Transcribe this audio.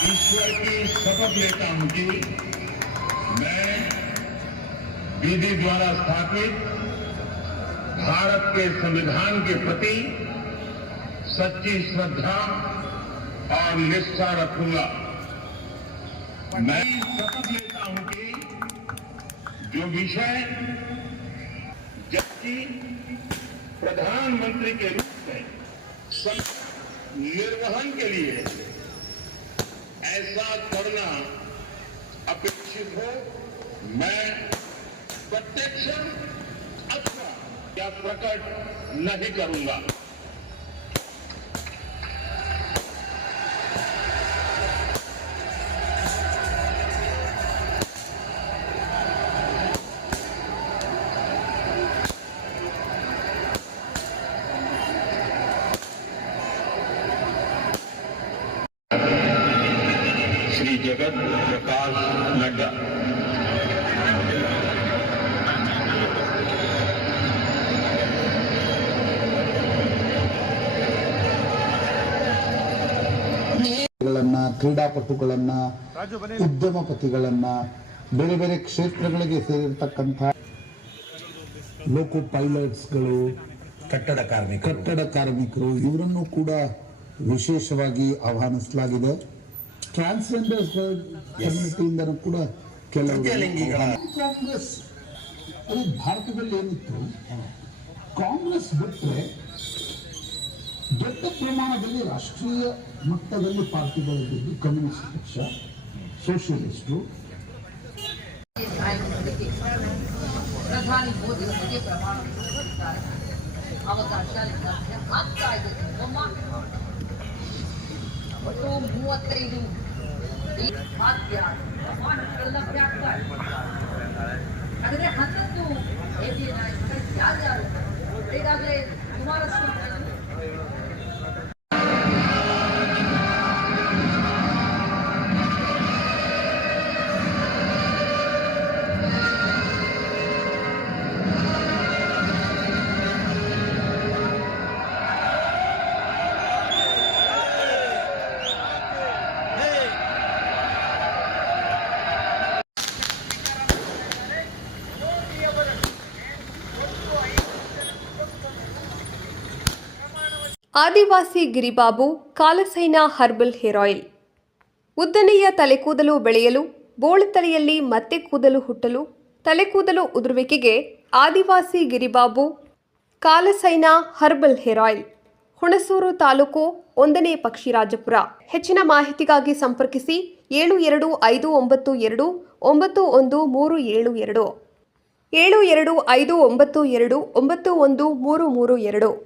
ईश्वर की शपथ लेता हूं कि मैं विधि द्वारा स्थापित भारत के संविधान के प्रति सच्ची श्रद्धा और निष्ठा रखूंगा। मैं शपथ लेता हूं कि जो विषय जबकि प्रधानमंत्री के रूप में निर्वहन के लिए ऐसा करना अपेक्षित हो, मैं प्रत्यक्ष अथवा या प्रकट नहीं करूंगा। श्री जगत प्रकाश नड्डा। ಕ್ರೀಡಾಪಟುಗಳನ್ನ, ಉದ್ಯಮಪತಿಗಳನ್ನ, ಬೇರೆ ಬೇರೆ ಕ್ಷೇತ್ರಗಳಿಗೆ ಸೇರಿರ್ತಕ್ಕಂಥ ಲೋಕೋ ಪೈಲಟ್ಸ್ಗಳು, ಕಟ್ಟಡ ಕಾರ್ಮಿಕರು ಇವರನ್ನು ಕೂಡ ವಿಶೇಷವಾಗಿ ಆಹ್ವಾನಿಸಲಾಗಿದೆ. ಟ್ರಾನ್ಸ್ಜೆಂಡರ್ಸ್ ಕಮ್ಯುನಿಟಿಯಿಂದನೂ ಕೂಡ ಕೆಲವು ಕಾಂಗ್ರೆಸ್ ಭಾರತದಲ್ಲಿ ಏನಿತ್ತು, ಕಾಂಗ್ರೆಸ್ ಬಿಟ್ಟರೆ ದೊಡ್ಡ ಪ್ರಮಾಣದಲ್ಲಿ ರಾಷ್ಟ್ರೀಯ ಮಟ್ಟದಲ್ಲಿ ಪಾರ್ಟಿಗಳಿದ್ದು ಕಮ್ಯುನಿಸ್ಟ್ ಪಕ್ಷ, ಸೋಷಿಯಲಿಸ್ಟು. ಪ್ರಧಾನಿ ಮೋದಿ ಅವರಿಗೆ ಪ್ರಮಾಣ ಅವಕಾಶ ಆಗ್ತಾ ಇದೆ. ಒಟ್ಟು 35 ಮಾಧ್ಯ ಪ್ರಮಾಣಗಳೆಲ್ಲ ಆಗ್ತಾ ಇದೆ. ಆದರೆ 11 ಎನ್ಡಿಎ ನಾಯಕರು ಯಾರ್ಯಾರು ಈಗಾಗಲೇ ಕುಮಾರಸ್ವಾಮಿ ಆದಿವಾಸಿ ಗಿರಿಬಾಬು ಕಾಲಸೈನಾ ಹರ್ಬಲ್ ಹೇರ್ ಆಯಿಲ್. ಉದ್ದನೆಯ ತಲೆಕೂದಲು ಬೆಳೆಯಲು, ಬೋಳು ತಲೆಯಲ್ಲಿ ಮತ್ತೆ ಕೂದಲು ಹುಟ್ಟಲು, ತಲೆಕೂದಲು ಉದುರುವಿಕೆಗೆ ಆದಿವಾಸಿ ಗಿರಿಬಾಬು ಕಾಲಸೈನಾ herbal hair oil. Hunsur taluk 1ನೇ ಪಕ್ಷಿರಾಜಪುರ. ಹೆಚ್ಚಿನ ಮಾಹಿತಿಗಾಗಿ ಸಂಪರ್ಕಿಸಿ 7259291372 7259292332.